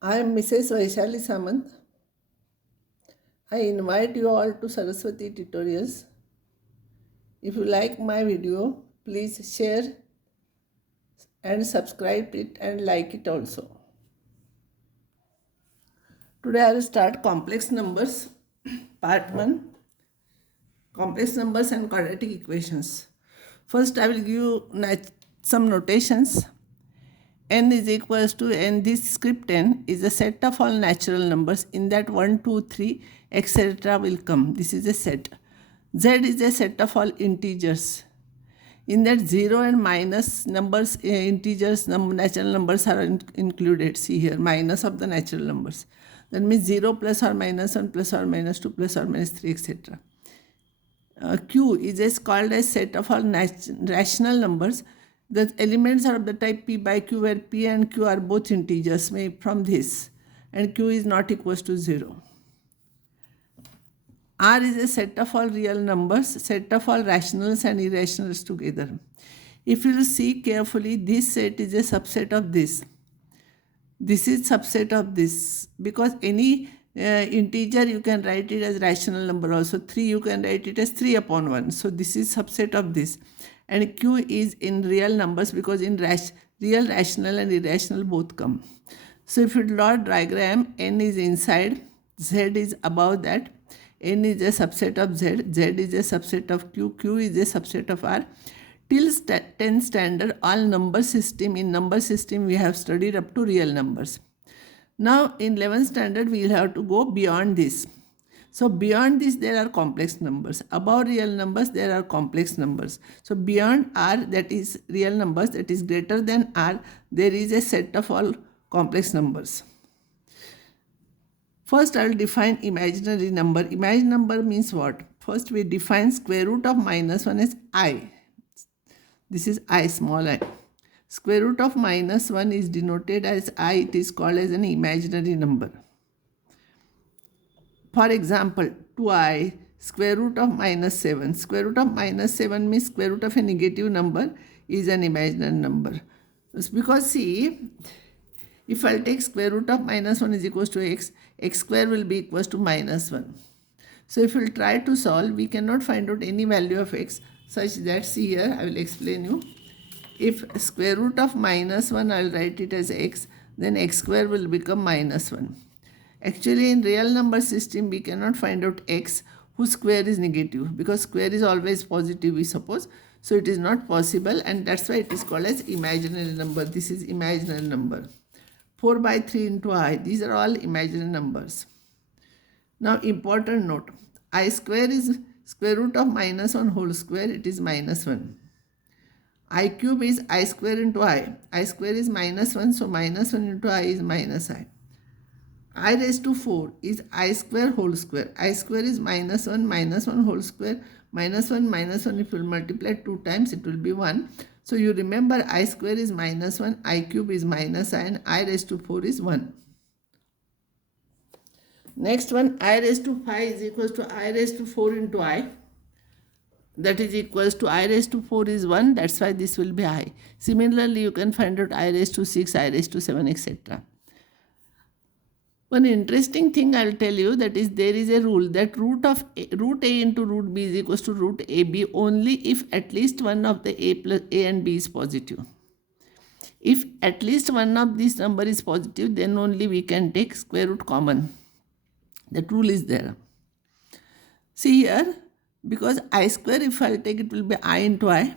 I am Mrs. Vaishali Samant. I invite you all to Saraswati tutorials. If you like my video, please share and subscribe it and like it also. Today I will start complex numbers, part 1, complex numbers and quadratic equations. First I will give you some notations. N is equals to n. This script n is a set of all natural numbers. In that 1, 2, 3, etc. will come. This is a set. Z is a set of all integers. In that 0 and minus numbers, integers, natural numbers are included. See here, minus of the natural numbers. That means 0 plus or minus 1 plus or minus 2 plus or minus 3, etc. Q is called a set of all rational numbers. The elements are of the type P by Q, where P and Q are both integers made from this, and Q is not equals to 0. R is a set of all real numbers, set of all rationals and irrationals together. If you see carefully, this set is a subset of this. This is subset of this, because any integer you can write it as rational number also. 3 you can write it as 3 upon 1. So this is subset of this. And Q is in real numbers, because in real, rational and irrational both come. So if you draw a diagram, N is inside, Z is above that, N is a subset of Z, Z is a subset of Q, Q is a subset of R. Till 10 standard, all number system, in number system we have studied up to real numbers. Now in 11th standard we will have to go beyond this. So beyond this there are complex numbers. Above real numbers there are complex numbers. So beyond R, that is real numbers, that is greater than R, there is a set of all complex numbers. First I will define imaginary number. Imaginary number means what? First we define square root of minus 1 as I. This is I, small I. Square root of minus 1 is denoted as I. It is called as an imaginary number. For example, 2i, square root of minus 7. Square root of minus 7 means square root of a negative number is an imaginary number. It's because see, if I'll take square root of minus 1 is equals to x, x square will be equals to minus 1. So if we'll try to solve, we cannot find out any value of x such that, see here, I will explain you. If square root of minus 1, I will write it as x, then x square will become minus 1. Actually, in real number system, we cannot find out x whose square is negative, because square is always positive, we suppose. So it is not possible, and that's why it is called as imaginary number. This is imaginary number. 4 by 3 into I, these are all imaginary numbers. Now important note, I square is square root of minus 1 whole square, it is minus 1. I cube is I square into I. I square is minus 1, so minus 1 into I is minus I raised to 4 is I square whole square. I square is minus 1 whole square. Minus 1, if you multiply 2 times, it will be 1. So you remember I square is minus 1, I cube is minus I, and I raised to 4 is 1. Next one, I raised to 5 is equals to I raised to 4 into I. That is equals to I raised to 4 is 1. That's why this will be I. Similarly, you can find out I raised to 6, I raised to 7, etc. One interesting thing I will tell you, that is there is a rule that root A into root B is equals to root AB only if at least one of the A and B is positive. If at least one of these number is positive, then only we can take square root common. That rule is there. See here, because I square, if I will take, it will be I into I.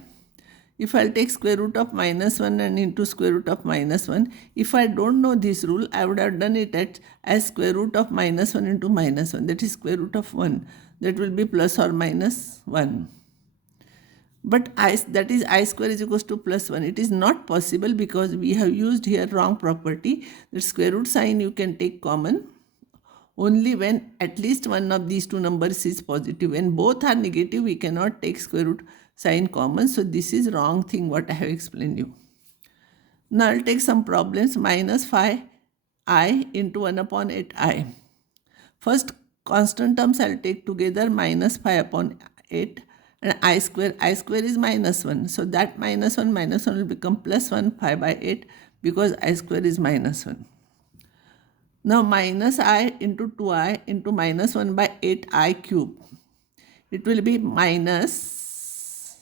If I'll take square root of minus 1 and into square root of minus 1, if I don't know this rule, I would have done it as square root of minus 1 into minus 1. That is square root of 1. That will be plus or minus 1. But that is I square is equals to plus 1. It is not possible, because we have used here wrong property. The square root sign you can take common only when at least one of these two numbers is positive. When both are negative, we cannot take square root sign common. So this is wrong thing what I have explained you. Now I'll take some problems. Minus 5i into 1 upon 8i. First constant terms I'll take together, minus 5 upon 8, and I square is minus 1. So that minus 1 will become plus 1, 5 by 8, because I square is minus 1. Now minus I into 2I into minus 1 by 8I cube. It will be minus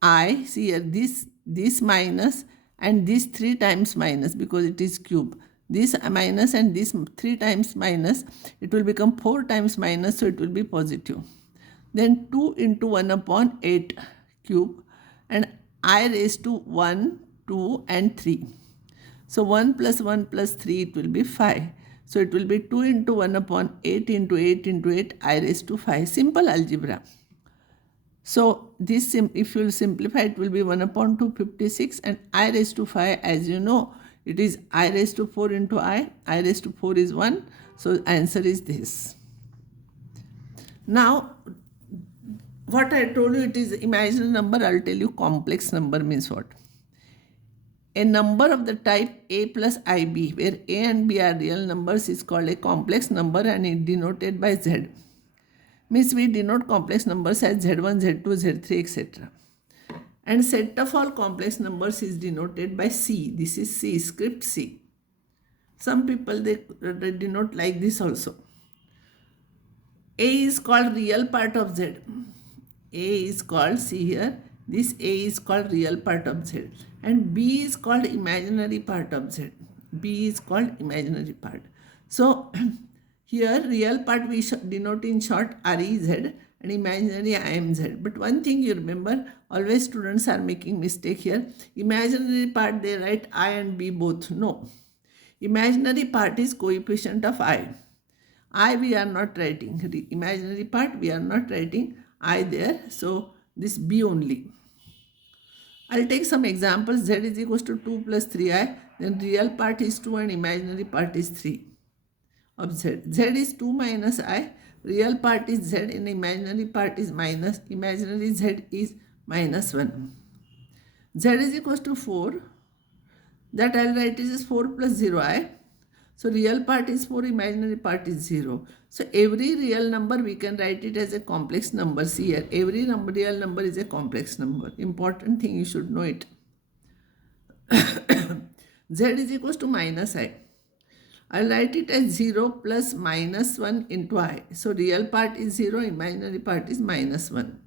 I, see here, this minus and this 3 times minus because it is cube. This minus and this 3 times minus, it will become 4 times minus, so it will be positive. Then 2 into 1 upon 8 cube, and I raised to 1, 2 and 3. So 1 plus 1 plus 3, it will be 5. So it will be 2 into 1 upon 8 into 8 into 8 I raised to 5. Simple algebra. So this, if you will simplify, it will be 1 upon 256, and I raised to 5, as you know, it is I raised to 4 into I raised to 4 is 1. So answer is this. Now, what I told you, it is imaginary number. I'll tell you complex number means what. A number of the type a plus ib, where a and b are real numbers, is called a complex number and is denoted by z. Means we denote complex numbers as z1, z2, z3, etc. And set of all complex numbers is denoted by c. This is c, script c. Some people, they denote like this also. A is called real part of z. A is called, see here, this A is called real part of z, and B is called imaginary part of z. B is called imaginary part. So here real part we denote in short REZ, and imaginary IMZ. But one thing you remember, always students are making mistake here. Imaginary part they write I and B both. No. Imaginary part is coefficient of I. I we are not writing. The imaginary part we are not writing I there. So this B only. I'll take some examples. Z is equals to 2 plus 3I. Then real part is 2 and imaginary part is 3 of Z. Z is 2 minus I. Real part is Z and imaginary part is minus. Imaginary Z is minus 1. Z is equals to 4. That I'll write is 4 plus 0I. So real part is 4, imaginary part is 0. So every real number we can write it as a complex number. See here, every real number is a complex number. Important thing, you should know it. Z is equals to minus I. I'll write it as 0 plus minus 1 into I. So real part is 0, imaginary part is minus 1.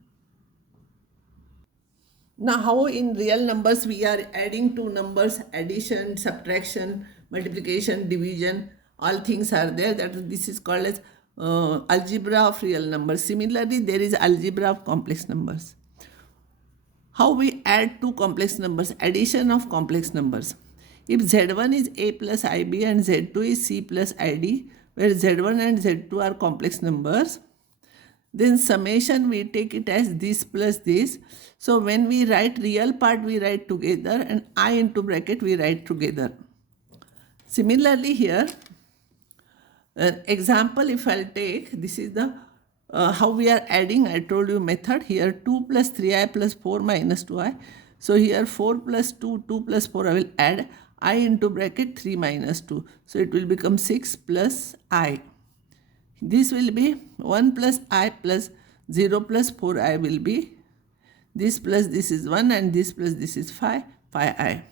Now how in real numbers we are adding two numbers, addition, subtraction, multiplication, division, all things are there. That this is called as algebra of real numbers. Similarly, there is algebra of complex numbers. How we add two complex numbers, addition of complex numbers. If Z1 is A plus IB and Z2 is C plus ID, where Z1 and Z2 are complex numbers, then summation we take it as this plus this. So when we write real part, we write together, and I into bracket we write together. Similarly here, example if I'll take, this is the how we are adding. I told you method. Here 2 plus 3I plus 4 minus 2I. So here 4 plus 2, 2 plus 4 I will add. I into bracket 3 minus 2. So it will become 6 plus I. This will be 1 plus I plus 0 plus 4I will be this plus this is 1 and this plus this is 5, 5I.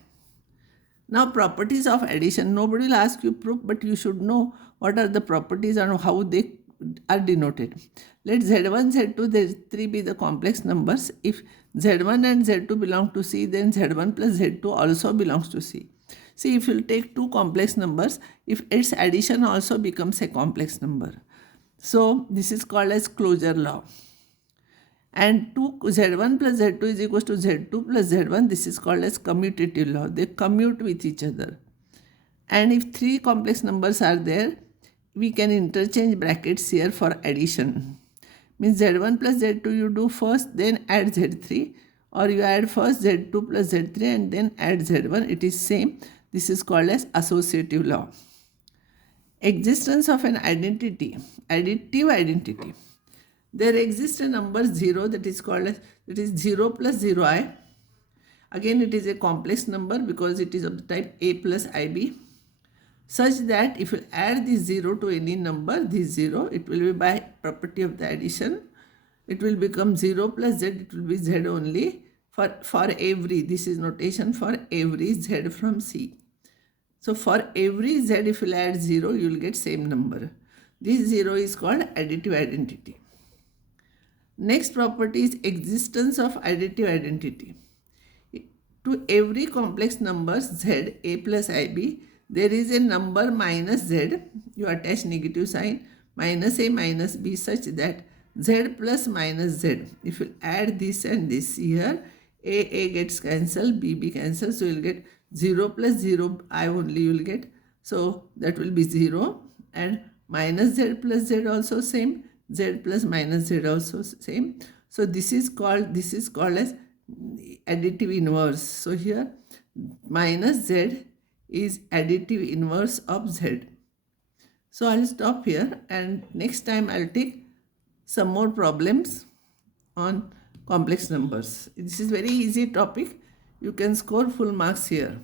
Now properties of addition. Nobody will ask you proof, but you should know what are the properties and how they are denoted. Let Z1, Z2, Z3 be the complex numbers. If Z1 and Z2 belong to C, then Z1 plus Z2 also belongs to C. See, if you take two complex numbers, if its addition also becomes a complex number. So this is called as closure law. And Z1 plus Z2 is equals to Z2 plus Z1. This is called as commutative law. They commute with each other. And if three complex numbers are there, we can interchange brackets here for addition. Means Z1 plus Z2 you do first, then add Z3. Or you add first Z2 plus Z3 and then add Z1. It is same. This is called as associative law. Existence of an identity, additive identity. There exists a number 0 that is called as, that is 0 plus 0I. Again it is a complex number because it is of the type A plus IB. Such that if you add this 0 to any number, this 0, it will be by property of the addition. It will become 0 plus Z, it will be Z only for every, this is notation for every Z from C. So for every z, if you add 0, you will get same number. This 0 is called additive identity. Next property is existence of additive identity. To every complex number z, a plus ib, there is a number minus z. You attach negative sign, minus a minus b, such that z plus minus z. If you add this and this here, a gets cancelled, b cancelled, so you will get 0 plus 0 I only you will get. So that will be 0, and minus z plus z also same, z plus minus z also same. So this is called as additive inverse. So here minus z is additive inverse of z. So I'll stop here, and next time I'll take some more problems on complex numbers. This is very easy topic. You can score full marks here.